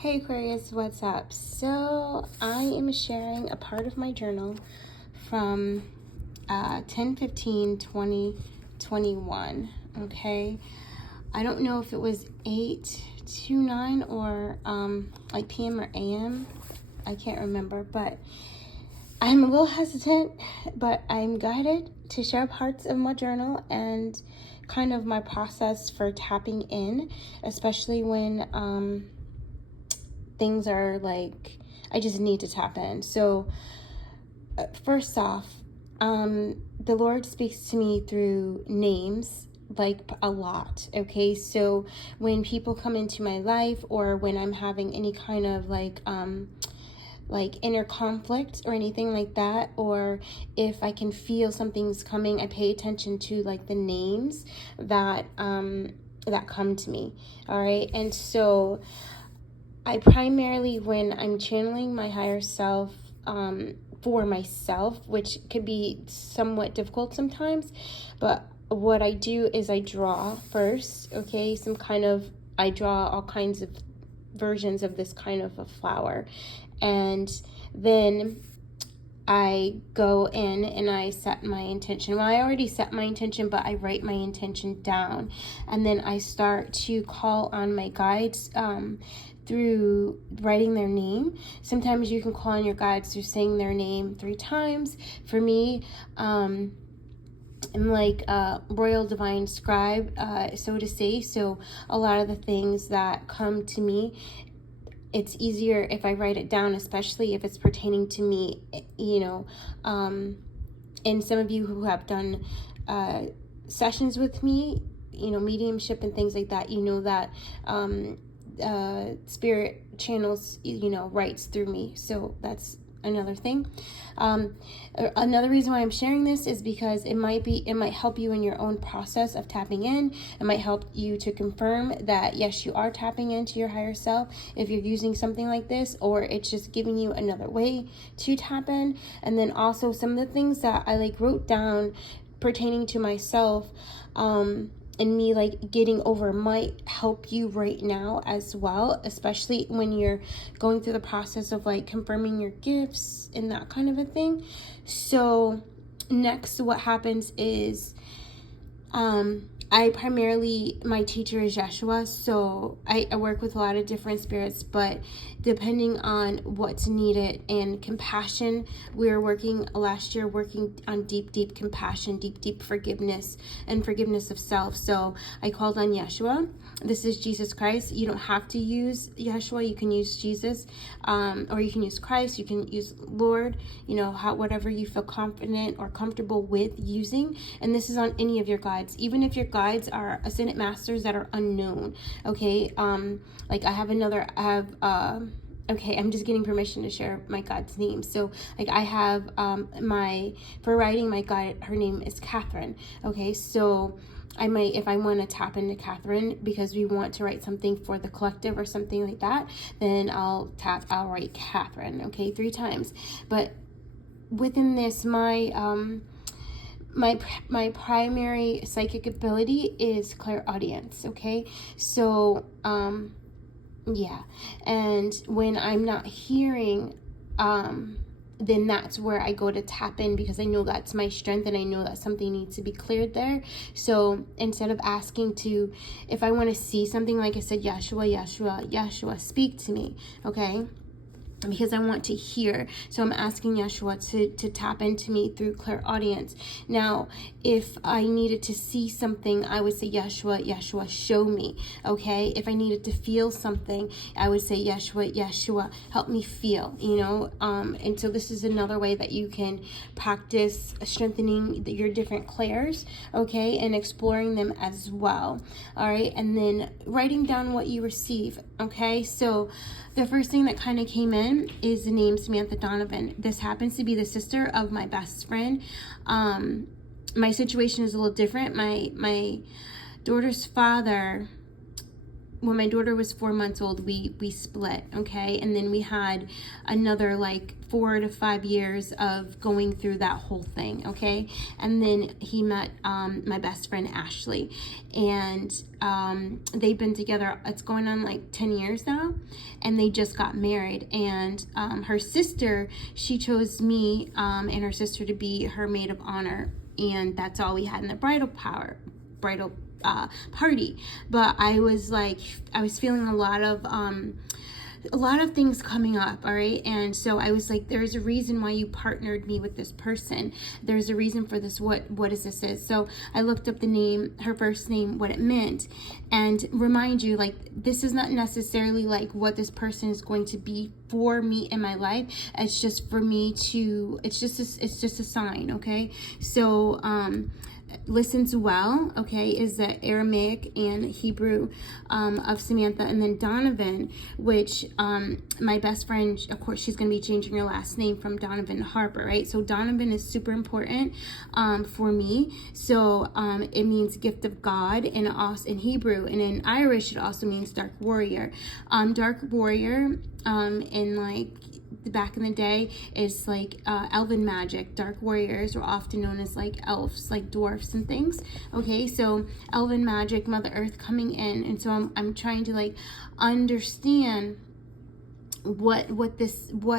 Hey Aquarius, what's up? So I am sharing a part of my journal from 10/15/2021. Okay, I don't know if it was 8 to 9 or like PM or AM. I can't remember, but I'm a little hesitant, but I'm guided to share parts of my journal and kind of my process for tapping in, especially when things are like I just need to tap in. So first off, the Lord speaks to me through names, like a lot. Okay, so when people come into my life, or when I'm having any kind of like inner conflict or anything like that, or if I can feel something's coming, I pay attention to like the names that that come to me. All right, and so I primarily, when I'm channeling my higher self for myself, which could be somewhat difficult sometimes, but what I do is I draw first, okay? I draw all kinds of versions of this kind of a flower. And then I go in and I set my intention. Well, I already set my intention, but I write my intention down. And then I start to call on my guides through writing their name. Sometimes you can call on your guides through saying their name 3 times. For me, I'm like a royal divine scribe, so to say. So a lot of the things that come to me, it's easier if I write it down, especially if it's pertaining to me, and some of you who have done sessions with me, mediumship and things like that, that spirit channels, writes through me. So that's another thing. Another reason why I'm sharing this is because it might help you in your own process of tapping in. It might help you to confirm that yes, you are tapping into your higher self if you're using something like this, or it's just giving you another way to tap in. And then also some of the things that I wrote down pertaining to myself, and me getting over, might help you right now as well, especially when you're going through the process of confirming your gifts and that kind of a thing. So next, what happens is my teacher is Yeshua, so I work with a lot of different spirits, but depending on what's needed and compassion, we were working last year on deep compassion, deep forgiveness, and forgiveness of self. So I called on Yeshua. This is Jesus Christ. You don't have to use Yeshua. You can use Jesus, or you can use Christ. You can use Lord, whatever you feel confident or comfortable with using. And this is on any of your guides, even if your guides are ascended masters that are unknown. Okay, okay, I'm just getting permission to share my guide's name. So I have for writing my guide, her name is Catherine. Okay, so I might, if I want to tap into Catherine because we want to write something for the collective or something like that, then I'll write Catherine, okay, 3 times. But within this, my primary psychic ability is clairaudience, okay? So, yeah. And when I'm not hearing, then that's where I go to tap in, because I know that's my strength and I know that something needs to be cleared there. So instead of asking if I want to see something, like I said, Yeshua, speak to me, okay? Because I want to hear. So I'm asking Yeshua to tap into me through clairaudience. Now, if I needed to see something, I would say, Yeshua, show me. Okay? If I needed to feel something, I would say, Yeshua, help me feel, and so this is another way that you can practice strengthening your different clairs, okay, and exploring them as well. All right, and then writing down what you receive, okay? So the first thing that kind of came in is the name Samantha Donovan. This happens to be the sister of my best friend. My situation is a little different. My daughter's father when my daughter was 4 months old, we split, okay? And then we had another like 4 to 5 years of going through that whole thing, okay? And then he met my best friend Ashley, and they've been together, it's going on like 10 years now, and they just got married. And her sister, she chose me and her sister to be her maid of honor, and that's all we had in the bridal party. But I was feeling a lot of things coming up, all right? And so I was like, there's a reason why you partnered me with this person. There's a reason for this. What is this? So I looked up the name, her first name, what it meant. And remind you, like, this is not necessarily like what this person is going to be for me in my life. It's just for me to, it's just a sign, okay? So listens well, okay, is the Aramaic and Hebrew of Samantha. And then Donovan, which my best friend, of course, she's going to be changing her last name from Donovan to Harper, right? So Donovan is super important for me. So it means gift of God in Hebrew, and in Irish it also means dark warrior. Dark warrior in like back in the day is like elven magic. Dark warriors were often known as like elves, like dwarfs and things, okay? So elven magic, Mother Earth coming in. And so I'm trying to like understand what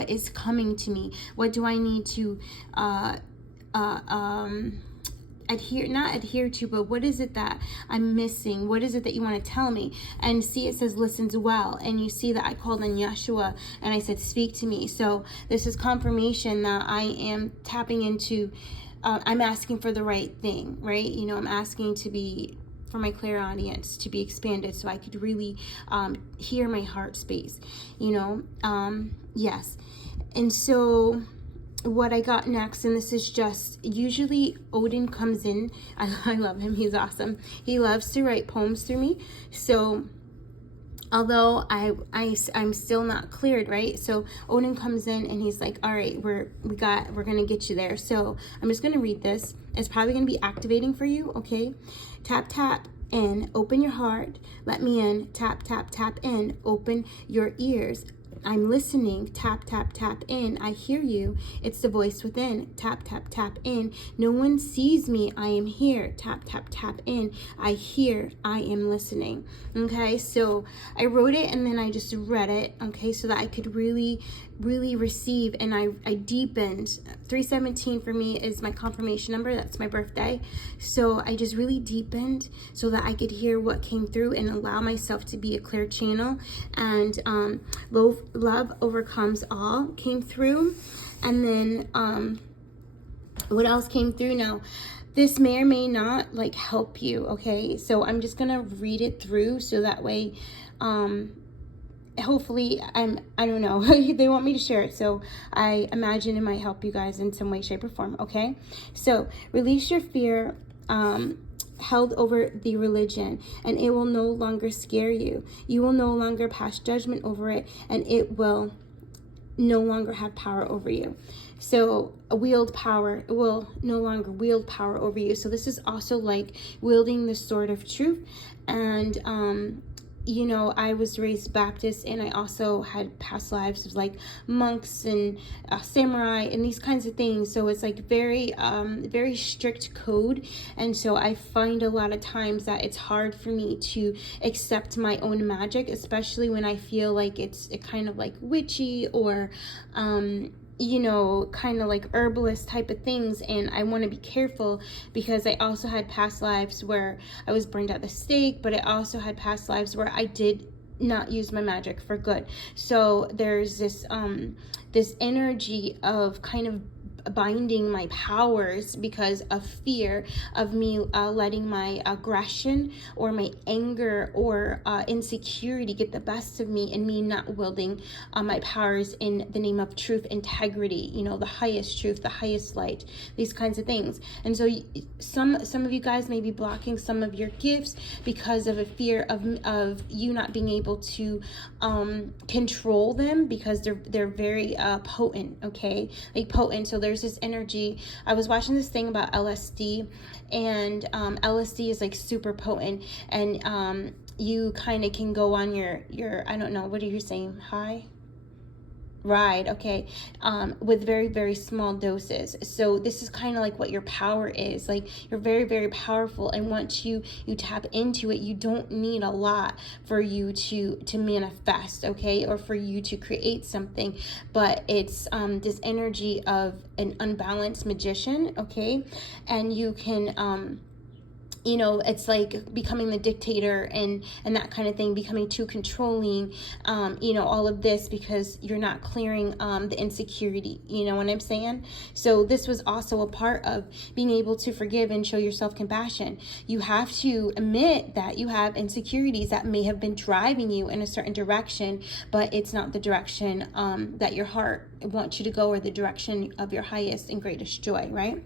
is coming to me. What do I need to not adhere to, but what is it that I'm missing? What is it that you want to tell me? And see, it says listens well, and you see that I called on Yeshua and I said, speak to me. So this is confirmation that I am tapping into, I'm asking for the right thing, right? You know, I'm asking for my clairaudience to be expanded so I could really hear my heart space, you know? Yes. And so what I got next, and this is just, usually Odin comes in. I love him. He's awesome. He loves to write poems through me. So although I'm still not cleared, right? So Odin comes in and he's like, all right, we're gonna get you there. So I'm just gonna read this. It's probably gonna be activating for you, okay? Tap, tap in, open your heart, let me in. Tap, tap, tap in, open your ears. I'm listening. Tap, tap, tap in. I hear you. It's the voice within. Tap, tap, tap in. No one sees me. I am here. Tap, tap, tap in. I hear. I am listening. Okay, so I wrote it and then I just read it, okay, so that I could really receive, and I deepened. 317 for me is my confirmation number. That's my birthday. So I just really deepened so that I could hear what came through and allow myself to be a clear channel. And love overcomes all came through. And then what else came through now? This may or may not like help you, okay? So I'm just gonna read it through so that way hopefully I don't know, they want me to share it, so I imagine it might help you guys in some way, shape, or form, okay? So release your fear held over the religion, and it will no longer scare you. You will no longer pass judgment over it, and it will no longer have power over you. So wield power, it will no longer wield power over you. So this is also like wielding the sword of truth. And you know, I was raised Baptist, and I also had past lives of like monks and samurai and these kinds of things. So it's like very strict code. And so I find a lot of times that it's hard for me to accept my own magic, especially when I feel like it's kind of like witchy or you know, kind of like herbalist type of things. And I want to be careful because I also had past lives where I was burned at the stake, but I also had past lives where I did not use my magic for good. So there's this this energy of kind of binding my powers because of fear of me letting my aggression or my anger or insecurity get the best of me, and me not wielding my powers in the name of truth, integrity, you know, the highest truth, the highest light, these kinds of things. And so some of you guys may be blocking some of your gifts because of a fear of you not being able to control them, because they're very potent, okay, like potent. So there's this energy. I was watching this thing about LSD, and LSD is like super potent, and you kind of can go on your, I don't know, what are you saying? Ride, okay, with very, very small doses. So this is kind of like what your power is. Like, you're very, very powerful, and once you tap into it, you don't need a lot for you to manifest, okay, or for you to create something. But it's this energy of an unbalanced magician, okay, and you can it's like becoming the dictator and that kind of thing, becoming too controlling, all of this because you're not clearing the insecurity, you know what I'm saying? So this was also a part of being able to forgive and show yourself compassion. You have to admit that you have insecurities that may have been driving you in a certain direction, but it's not the direction that your heart wants you to go, or the direction of your highest and greatest joy, right?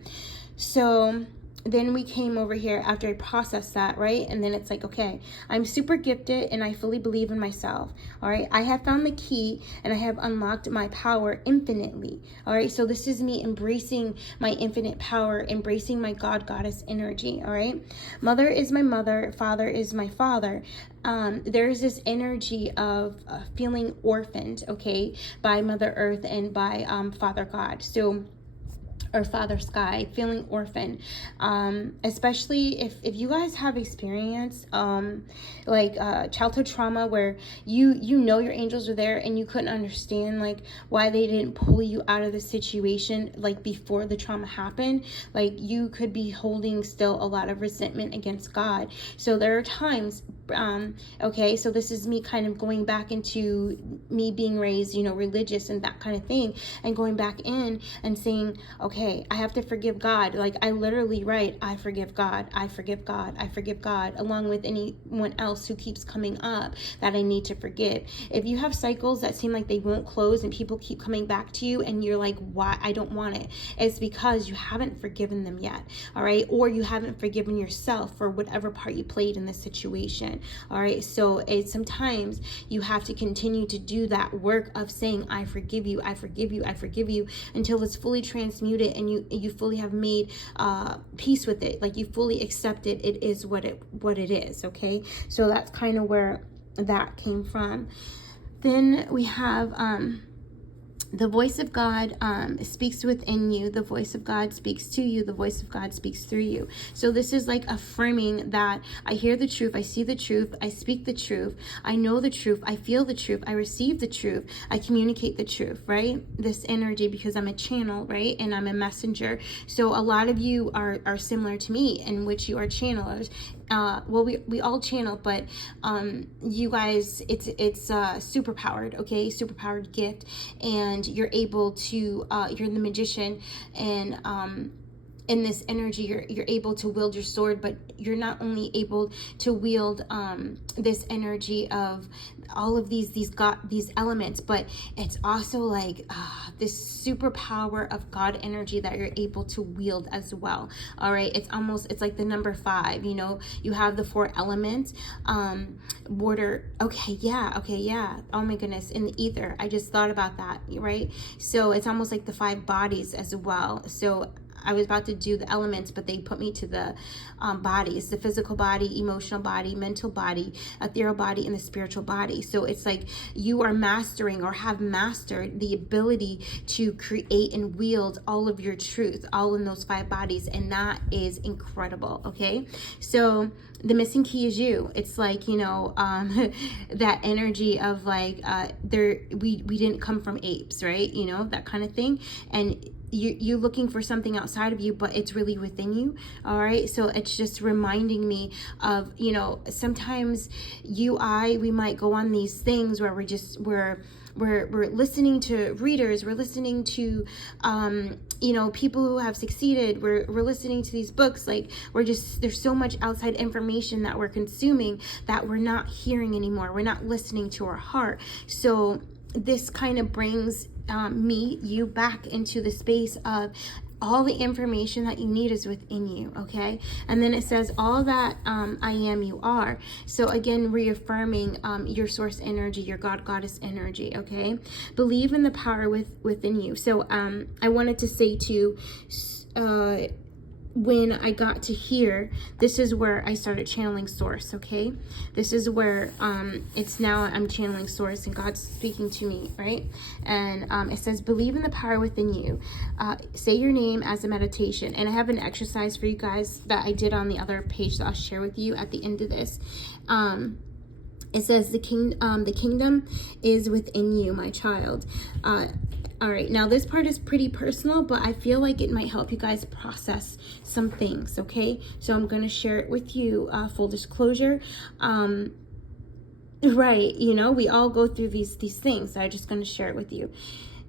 So then we came over here after I processed that, right? And then it's like, okay, I'm super gifted and I fully believe in myself. All right. I have found the key and I have unlocked my power infinitely. All right. So this is me embracing my infinite power, embracing my God, goddess energy. All right. Mother is my mother. Father is my father. There's this energy of feeling orphaned, okay, by Mother Earth and by Father God. So, or Father Sky, feeling orphan, especially if you guys have experienced childhood trauma where you know your angels are there and you couldn't understand like why they didn't pull you out of the situation like before the trauma happened. Like, you could be holding still a lot of resentment against God. So there are times, okay, so this is me kind of going back into me being raised, religious and that kind of thing, and going back in and saying, okay, I have to forgive God. Like, I literally write, I forgive God, I forgive God, I forgive God, along with anyone else who keeps coming up that I need to forgive. If you have cycles that seem like they won't close and people keep coming back to you and you're like, why? I don't want it. It's because you haven't forgiven them yet. All right. Or you haven't forgiven yourself for whatever part you played in this situation. All right. So sometimes you have to continue to do that work of saying, I forgive you, I forgive you, I forgive you, until it's fully transmuted and you fully have made peace with it. Like, you fully accept it. It is what it is. Okay. So that's kind of where that came from. Then we have the voice of God speaks within you. The voice of God speaks to you. The voice of God speaks through you. So this is like affirming that I hear the truth. I see the truth. I speak the truth. I know the truth. I feel the truth. I receive the truth. I communicate the truth, right? This energy, because I'm a channel, right? And I'm a messenger. So a lot of you are similar to me, in which you are channelers. We all channel, but you guys, it's super powered, okay? Super powered gift, and you're able to you're the magician, and in this energy you're able to wield your sword, but you're not only able to wield this energy of all of these elements, but it's also like this superpower of God energy that you're able to wield as well. All right, it's like the number 5. You have the 4 elements, water. Okay, yeah. Oh my goodness, in the ether. I just thought about that, right? So it's almost like the 5 bodies as well. So I was about to do the elements, but they put me to the bodies: the physical body, emotional body, mental body, ethereal body, and the spiritual body. So it's like you are mastering, or have mastered, the ability to create and wield all of your truth, all in those 5 bodies. And that is incredible. Okay. So the missing key is you. It's like, that energy of like, we didn't come from apes, right? That kind of thing. And you're looking for something outside of you, but it's really within you. All right. So it's just reminding me of, sometimes we might go on these things where we're listening to readers, we're listening to people who have succeeded, we're listening to these books, like there's so much outside information that we're consuming that we're not hearing anymore. We're not listening to our heart. So this kind of brings you back into the space of all the information that you need is within you. Okay. And then it says all that I am, you are. So again, reaffirming your source energy, your God goddess energy. Okay. Believe in the power within you. So I wanted to say to when I got to here, this is where I started channeling source, okay? This is where it's now I'm channeling source and God's speaking to me, right? And it says, believe in the power within you. Say your name as a meditation. And I have an exercise for you guys that I did on the other page that I'll share with you at the end of this. It says, the kingdom is within you, my child. All right, now this part is pretty personal, but I feel like it might help you guys process some things, okay? So I'm going to share it with you, full disclosure. Right, you know, we all go through these things. So I'm just going to share it with you.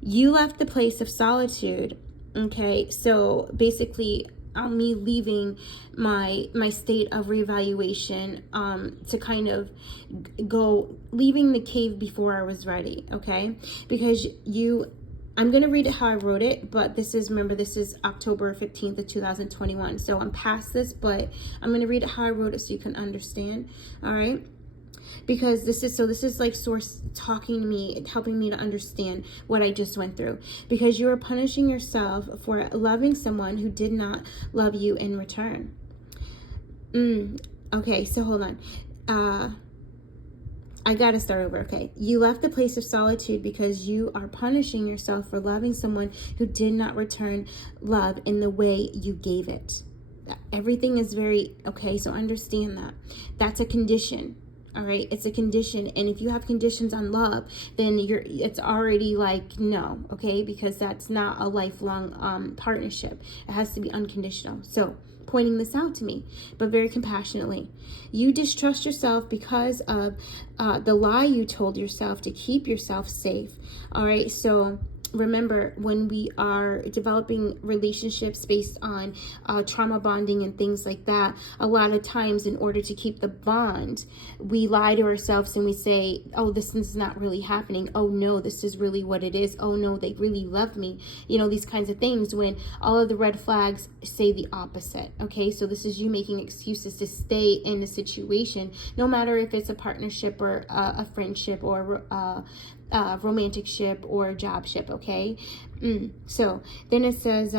You left the place of solitude, okay? So basically, me leaving my state of reevaluation to kind of leaving the cave before I was ready, okay? Because I'm going to read it how I wrote it, but this is October 15th of 2021. So I'm past this, but I'm going to read it how I wrote it so you can understand. All right. Because this is like source talking to me, helping me to understand what I just went through. Because you are punishing yourself for loving someone who did not love you in return. Okay. So hold on. I gotta start over, okay? You left the place of solitude because you are punishing yourself for loving someone who did not return love in the way you gave it. Everything is okay, so understand that. That's a condition, all right? It's a condition, and if you have conditions on love, then it's already like, no, okay? Because that's not a lifelong partnership. It has to be unconditional. So, pointing this out to me, but very compassionately. You distrust yourself because of the lie you told yourself to keep yourself safe. All right, so remember, when we are developing relationships based on trauma bonding and things like that, a lot of times in order to keep the bond, we lie to ourselves and we say, oh, this is not really happening. Oh no, this is really what it is. Oh no, they really love me. You know, these kinds of things, when all of the red flags say the opposite. Okay, so this is you making excuses to stay in a situation, no matter if it's a partnership or a friendship or romantic ship or job ship, okay? So then it says,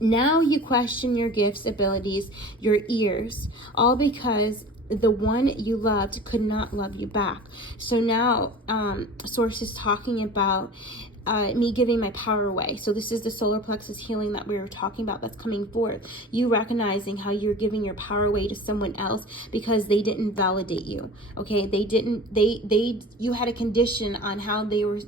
now you question your gifts, abilities, your ears, all because the one you loved could not love you back. So now source is talking about me giving my power away. So this is the solar plexus healing that we were talking about that's coming forth. You recognizing how you're giving your power away to someone else because they didn't validate you. Okay, you had a condition on how they were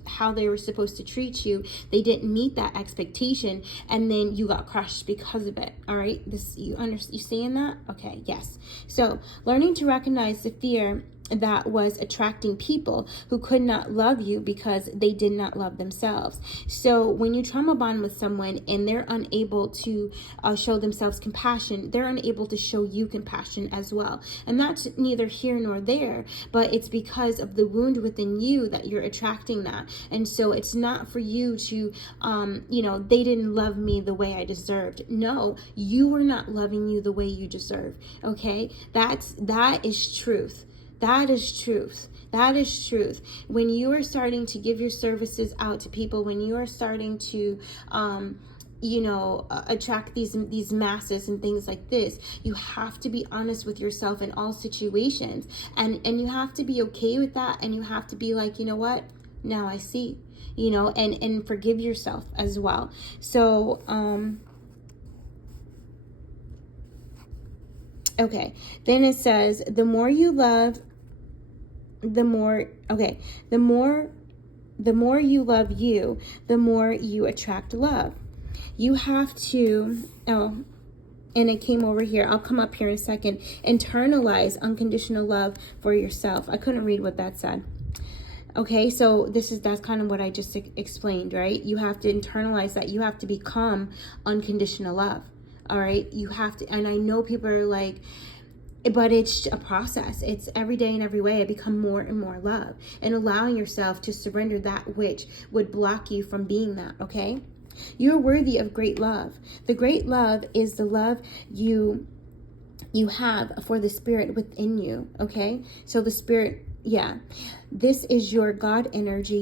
supposed to treat you. They didn't meet that expectation, and then you got crushed because of it. All right, you seeing that? Okay, yes. So learning to recognize the fear that was attracting people who could not love you because they did not love themselves. So when you trauma bond with someone and they're unable to show themselves compassion, they're unable to show you compassion as well. And that's neither here nor there, but it's because of the wound within you that you're attracting that. And so it's not for you to, they didn't love me the way I deserved. No, you were not loving you the way you deserve. Okay, that is truth. That is truth. That is truth. When you are starting to give your services out to people, when you are starting to, attract these masses and things like this, you have to be honest with yourself in all situations. And you have to be okay with that. And you have to be like, you know what? Now I see, and forgive yourself as well. So, okay, then it says, the more you love, the more you love you, the more you attract love. You have to, and it came over here. I'll come up here in a second. Internalize unconditional love for yourself. I couldn't read what that said. Okay, so that's kind of what I just explained, right? You have to internalize that. You have to become unconditional love. All right, you have to, and I know people are like, but it's a process. It's every day in every way. I become more and more love, and allowing yourself to surrender that which would block you from being that, okay? You're worthy of great love. The great love is the love you have for the spirit within you, okay? So the spirit, Yeah, this is your God energy,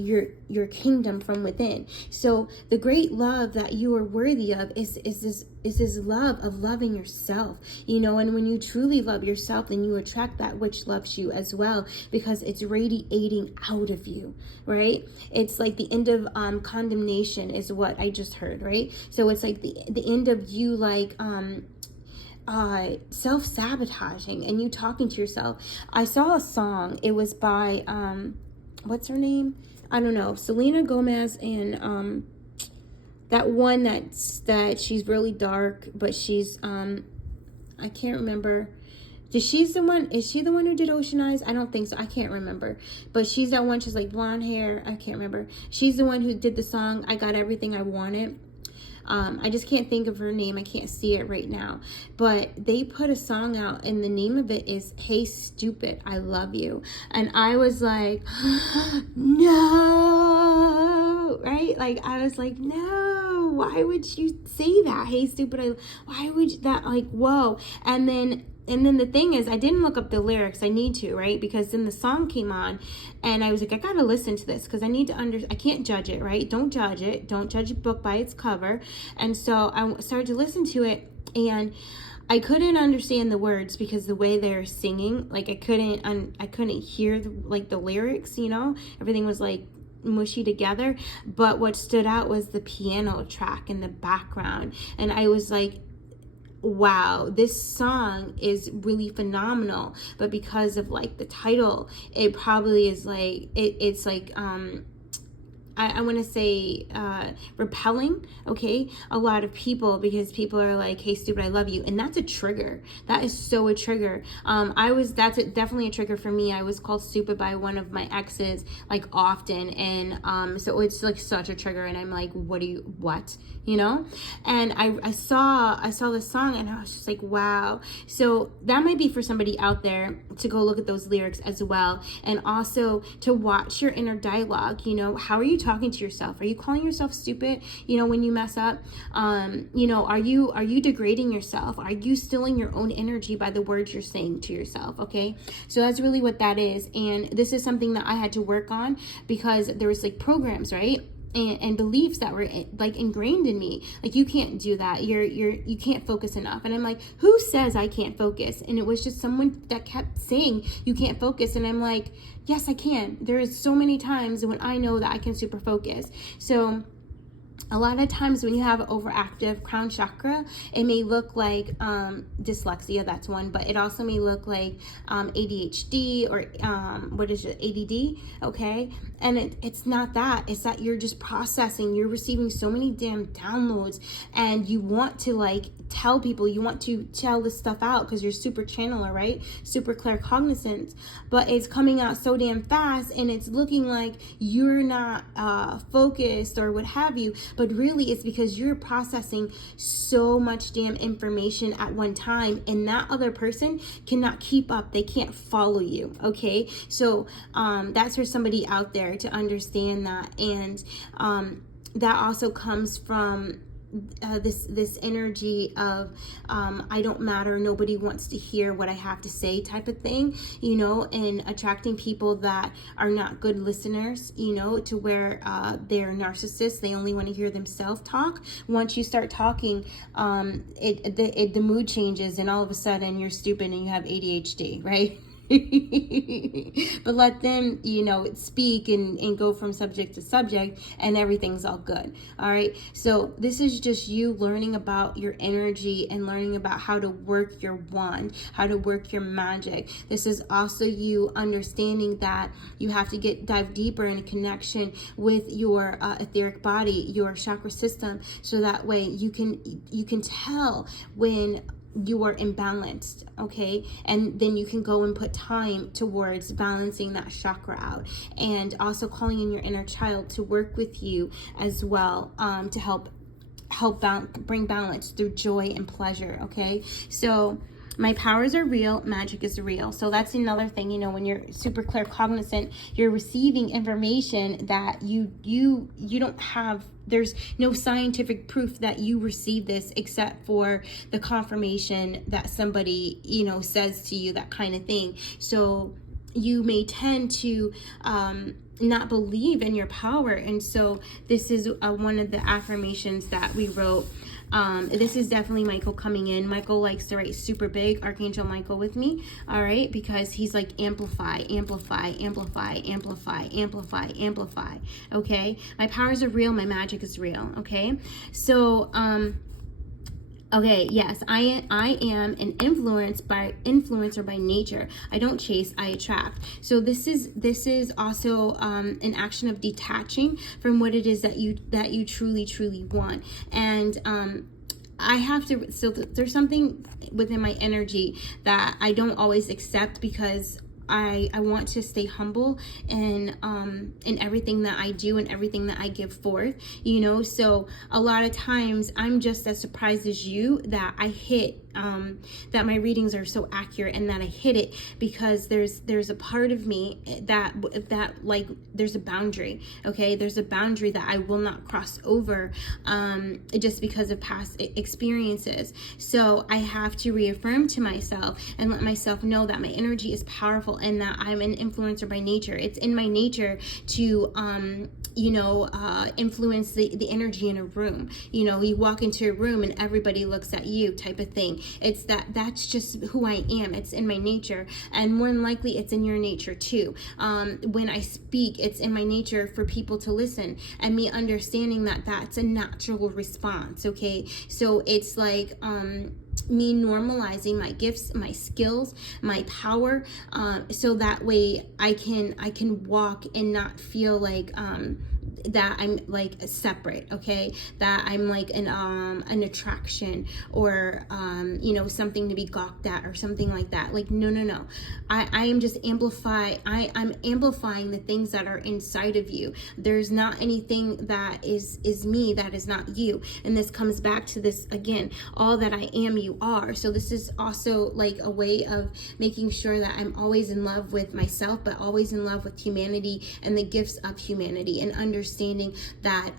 your kingdom from within. So the great love that you are worthy of is this love of loving yourself, and when you truly love yourself, then you attract that which loves you as well, because it's radiating out of you, right? It's like the end of condemnation is what I just heard, right? So it's like the end of you, like self-sabotaging and you talking to yourself. I saw a song, it was by what's her name, I don't know, Selena Gomez, and that one that she's really dark, but she's I can't remember. Is she the one who did Ocean Eyes? I don't think so. I can't remember. But she's that one. She's like blonde hair. I can't remember. She's the one who did the song I Got Everything I Wanted. I just can't think of her name. I can't see it right now. But they put a song out, and the name of it is Hey Stupid, I Love You. And I was like, no, right? Like, I was like, no, why would you say that? Hey Stupid, why would you, that, like, whoa. And then the thing is, I didn't look up the lyrics. I need to, right? Because then the song came on, and I was like, I gotta listen to this, because I need to I can't judge it, right? Don't judge it. Don't judge a book by its cover. And so I started to listen to it, and I couldn't understand the words because the way they're singing, like I couldn't hear the lyrics, Everything was like mushy together. But what stood out was the piano track in the background, and I was like, wow, this song is really phenomenal. But because of like the title, it probably is like it's like I want to say repelling, okay, a lot of people, because people are like, hey stupid, I love you. And that's a trigger. That is so a trigger. That's definitely a trigger for me. I was called stupid by one of my exes, like, often. And so it's like such a trigger, and I'm like, what? And I saw this song, and I was just like, wow. So that might be for somebody out there to go look at those lyrics as well, and also to watch your inner dialogue. How are you talking to yourself? Are you calling yourself stupid when you mess up? Are you degrading yourself? Are you stealing your own energy by the words you're saying to yourself? Okay, so that's really what that is. And this is something that I had to work on, because there was like programs, right, and beliefs that were like ingrained in me, like, you can't do that, you can't focus enough. And I'm like, who says I can't focus? And it was just someone that kept saying you can't focus, and I'm like, yes, I can. There is so many times when I know that I can super focus. So a lot of times when you have overactive crown chakra, it may look like dyslexia, that's one, but it also may look like ADHD or what is it, ADD, okay? And it's not that. It's that you're just processing. You're receiving so many damn downloads, and you want to like tell people, you want to tell this stuff out because you're super channeler, right? Super claircognizant, but it's coming out so damn fast, and it's looking like you're not focused or what have you. But really, it's because you're processing so much damn information at one time, and that other person cannot keep up. They can't follow you, okay? So that's for somebody out there to understand that. And that also comes from this energy of I don't matter, nobody wants to hear what I have to say type of thing, and attracting people that are not good listeners, to where they're narcissists. They only want to hear themselves talk. Once you start talking, the mood changes, and all of a sudden you're stupid and you have ADHD, right? But let them, speak and go from subject to subject, and everything's all good. All right. So this is just you learning about your energy and learning about how to work your wand, how to work your magic. This is also you understanding that you have to dive deeper in a connection with your etheric body, your chakra system, so that way you can tell when you are imbalanced, okay? And then you can go and put time towards balancing that chakra out, and also calling in your inner child to work with you as well, to help bring balance through joy and pleasure, okay? So my powers are real, magic is real. So that's another thing, when you're super claircognizant, you're receiving information that you don't have. There's no scientific proof that you receive this, except for the confirmation that somebody, says to you, that kind of thing. So you may tend to not believe in your power. And so this is one of the affirmations that we wrote. This is definitely Michael coming in. Michael likes to write super big, Archangel Michael with me, all right? Because he's like amplify, amplify, amplify, amplify, amplify, amplify, okay? My powers are real, my magic is real, okay? So, okay, yes, I am an influencer by nature. I don't chase, I attract. So this is also an action of detaching from what it is that you truly want. And I have to, so there's something within my energy that I don't always accept, because I want to stay humble in everything that I do and everything that I give forth, you know. So a lot of times I'm just as surprised as you that I hit that my readings are so accurate and that I hit it, because there's a part of me that like there's a boundary, okay? There's a boundary that I will not cross over just because of past experiences. So I have to reaffirm to myself and let myself know that my energy is powerful and that I'm an influencer by nature. It's in my nature to influence the energy in a room. You know, you walk into a room and everybody looks at you, type of thing. It's that's just who I am. It's in my nature, and more than likely it's in your nature too. When I speak, it's in my nature for people to listen, and me understanding that that's a natural response, okay? So it's like me normalizing my gifts, my skills, my power, so that way I can walk and not feel like that I'm like separate, okay? That I'm like an attraction, or something to be gawked at, or something like that. Like no. I am just I'm amplifying the things that are inside of you. There's not anything that is me that is not you. And this comes back to this again, all that I am, you are. So this is also like a way of making sure that I'm always in love with myself, but always in love with humanity and the gifts of humanity, and understanding that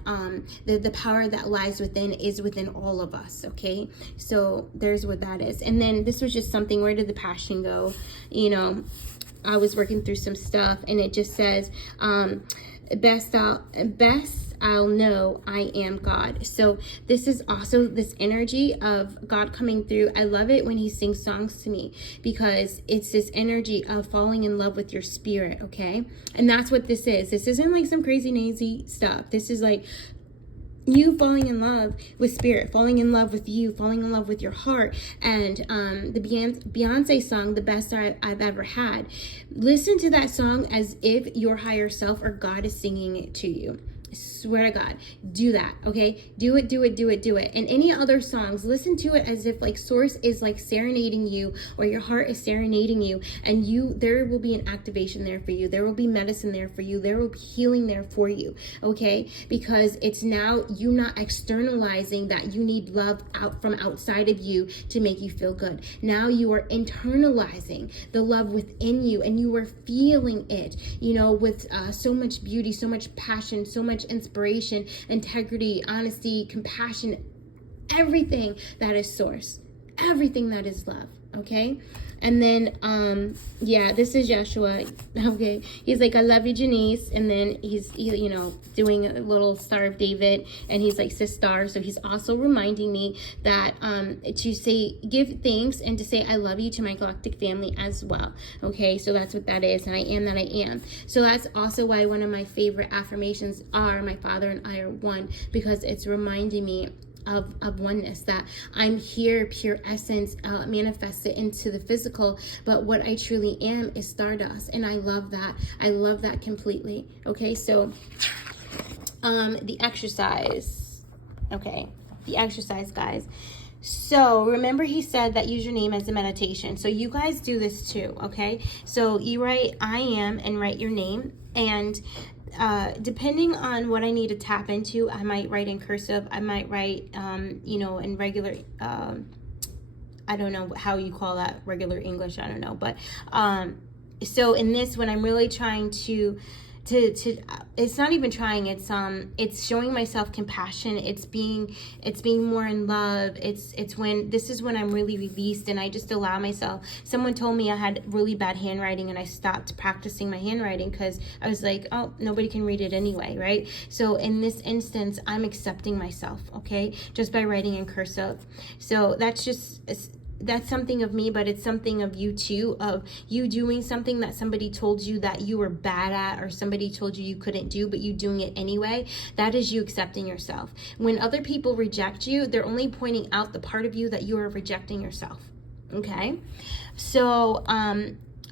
the power that lies within is within all of us, okay? So there's what that is. And then this was just something, where did the passion go? You know, I was working through some stuff, and it just says, best I'll know I am God. So this is also this energy of God coming through. I love it when he sings songs to me, because it's this energy of falling in love with your spirit, okay? And that's what this is. This isn't like some crazy nazy stuff. This is like you falling in love with spirit, falling in love with you, falling in love with your heart. And the Beyonce song, The Best I've Ever Had, listen to that song as if your higher self or God is singing it to you. Swear to God, do that, okay? Do it. And any other songs, listen to it as if like source is like serenading you, or your heart is serenading you, and there will be an activation there for you. There will be medicine there for you. There will be healing there for you, okay? Because it's now you not externalizing that you need love out from outside of you to make you feel good. Now you are internalizing the love within you, and you are feeling it, with so much beauty, so much passion, so much inspiration, integrity, honesty, compassion, everything that is source, everything that is love, okay? And then this is Joshua, okay? He's like, I love you, Janice. And then he's doing a little Star of David, and he's like, sis star. So he's also reminding me that to say, give thanks, and to say I love you to my galactic family as well, okay? So that's what that is, and I am that I am. So that's also why one of my favorite affirmations are, my father and I are one, because it's reminding me of oneness, that I'm here, pure essence, manifested into the physical, but what I truly am is stardust, and I love that completely, okay? So the exercise, guys. So remember, he said that use your name as a meditation. So you guys do this too, okay? So you write I am and write your name, and depending on what I need to tap into, I might write in cursive, I might write in regular I don't know how you call that, regular English, I don't know, but so in this, when I'm really trying to it's not even trying, it's showing myself compassion, it's being more in love. It's when this is when I'm really released and I just allow myself. Someone told me I had really bad handwriting and I stopped practicing my handwriting because I was like, oh, nobody can read it anyway, right? So in this instance, I'm accepting myself, okay, just by writing in cursive. So that's something of me, but it's something of you too, of you doing something that somebody told you that you were bad at, or somebody told you couldn't do, but you doing it anyway. That is you accepting yourself. When other people reject you, they're only pointing out the part of you that you are rejecting yourself. Okay, so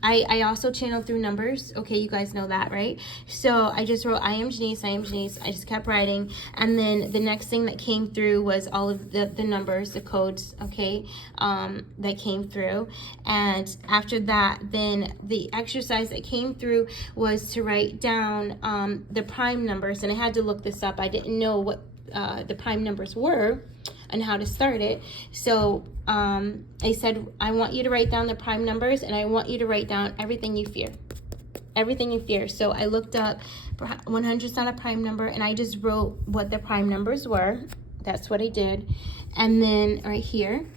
I also channeled through numbers. Okay, you guys know that, right? So I just wrote, I am Janice, I am Janice. I just kept writing. And then the next thing that came through was all of the numbers, the codes, okay, that came through. And after that, then the exercise that came through was to write down the prime numbers. And I had to look this up. I didn't know what the prime numbers were and how to start it. So I said, I want you to write down the prime numbers, and I want you to write down everything you fear. Everything you fear. So I looked up 100 is not a prime number, and I just wrote what the prime numbers were. That's what I did. And then right here,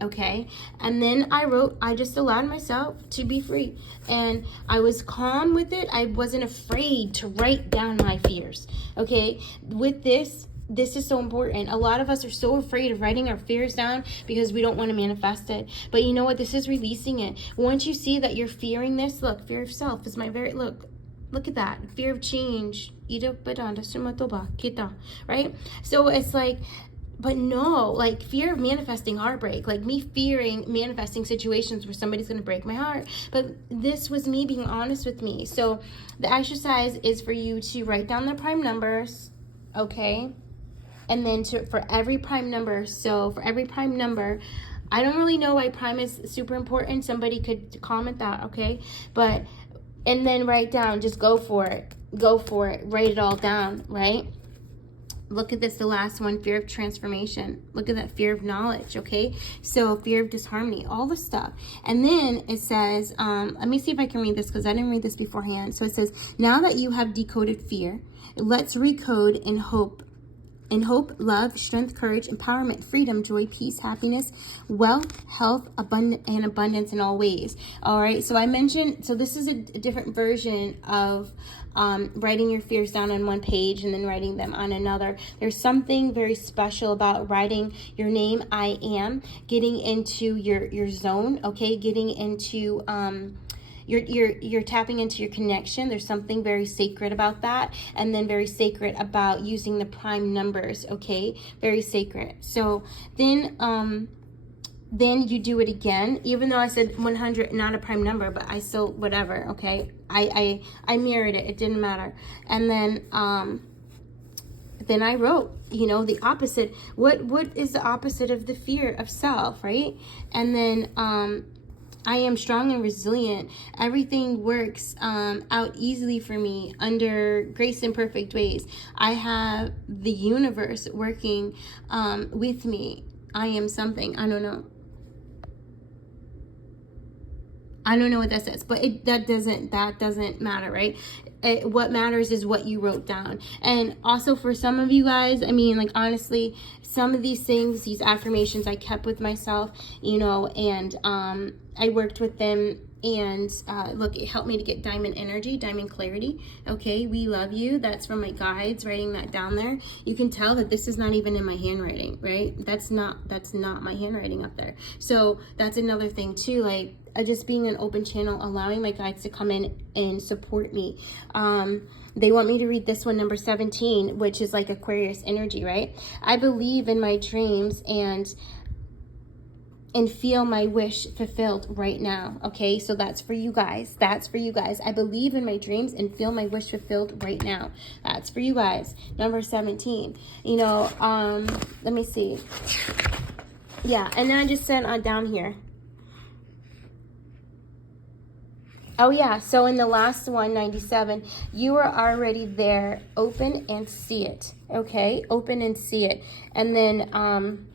okay, and then I just allowed myself to be free, and I was calm with it. I wasn't afraid to write down my fears, okay? With this is so important. A lot of us are so afraid of writing our fears down because we don't want to manifest it. But you know what? This is releasing it. Once you see that you're fearing this, look, fear of self is my very, look at that. Fear of change. Right? So it's like, but no, like fear of manifesting heartbreak, like me fearing manifesting situations where somebody's going to break my heart. But this was me being honest with me. So the exercise is for you to write down the prime numbers, okay? And then for every prime number, so for every prime number, I don't really know why prime is super important. Somebody could comment that, okay? But, and then write down, just go for it, write it all down, right? Look at this, the last one, fear of transformation. Look at that, fear of knowledge, okay? So fear of disharmony, all the stuff. And then it says, let me see if I can read this because I didn't read this beforehand. So it says, now that you have decoded fear, let's recode in hope, love, strength, courage, empowerment, freedom, joy, peace, happiness, wealth, health, abundance in all ways. All right. So I mentioned, so this is a different version of writing your fears down on one page and then writing them on another. There's something very special about writing your name, I am, getting into your zone. Okay. Getting into, you're tapping into your connection. There's something very sacred about that, and then very sacred about using the prime numbers, okay? Very sacred. So then you do it again, even though I said 100 not a prime number, but I still, whatever, okay? I mirrored it. It didn't matter. And then I wrote, the opposite. What is the opposite of the fear of self, right? And then I am strong and resilient. Everything works out easily for me under grace and perfect ways. I have the universe working with me. I am something. I don't know what that says, but that doesn't matter, right? What matters is what you wrote down. And also for some of you guys, I mean, like, honestly, some of these things, these affirmations I kept with myself, and I worked with them, and look, it helped me to get diamond energy, diamond clarity. Okay, we love you. That's from my guides, writing that down there. You can tell that this is not even in my handwriting, right? That's not my handwriting up there. So that's another thing too, like just being an open channel, allowing my guides to come in and support me. They want me to read this one, number 17, which is like Aquarius energy, right? I believe in my dreams and feel my wish fulfilled right now. Okay, so that's for you guys. I believe in my dreams and feel my wish fulfilled right now. That's for you guys. Number 17. Let me see. Yeah, and then I just said down here. Oh yeah, so in the last one, 97, you are already there. Open and see it. Okay, open and see it. And then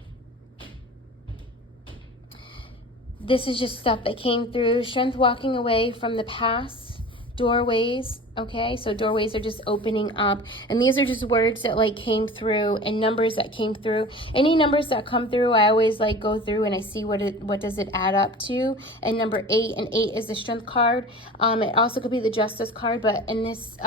this is just stuff that came through. Strength walking away from the past doorways, Okay, so doorways are just opening up, and these are just words that like came through, and numbers that came through. Any numbers that come through, I always like go through and I see what does it add up to. And number 8, and 8 is the strength card. It also could be the justice card, but in this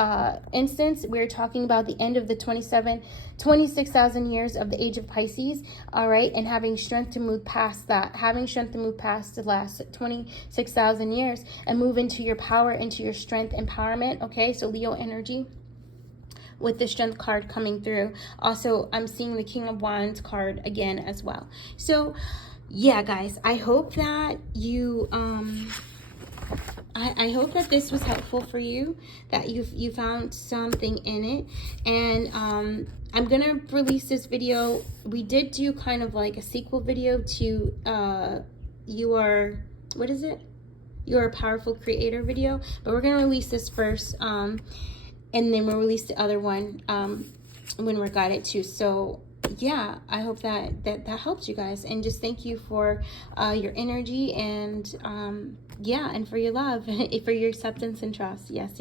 instance, we're talking about the end of the 26,000 years of the age of Pisces. All right, and having strength to move past that, having strength to move past the last 26,000 years and move into your power, into your strength, empowerment. Okay, so Leo energy with the strength card coming through. Also, I'm seeing the King of Wands card again as well. So yeah, guys, I hope that you I hope that this was helpful for you, that you found something in it. And I'm gonna release this video. We did do kind of like a sequel video to what is it? You're a Powerful Creator video, but we're gonna release this first, and then we'll release the other one when we're guided to. So yeah, I hope that helps you guys, and just thank you for your energy, and yeah, and for your love, for your acceptance and trust. Yes.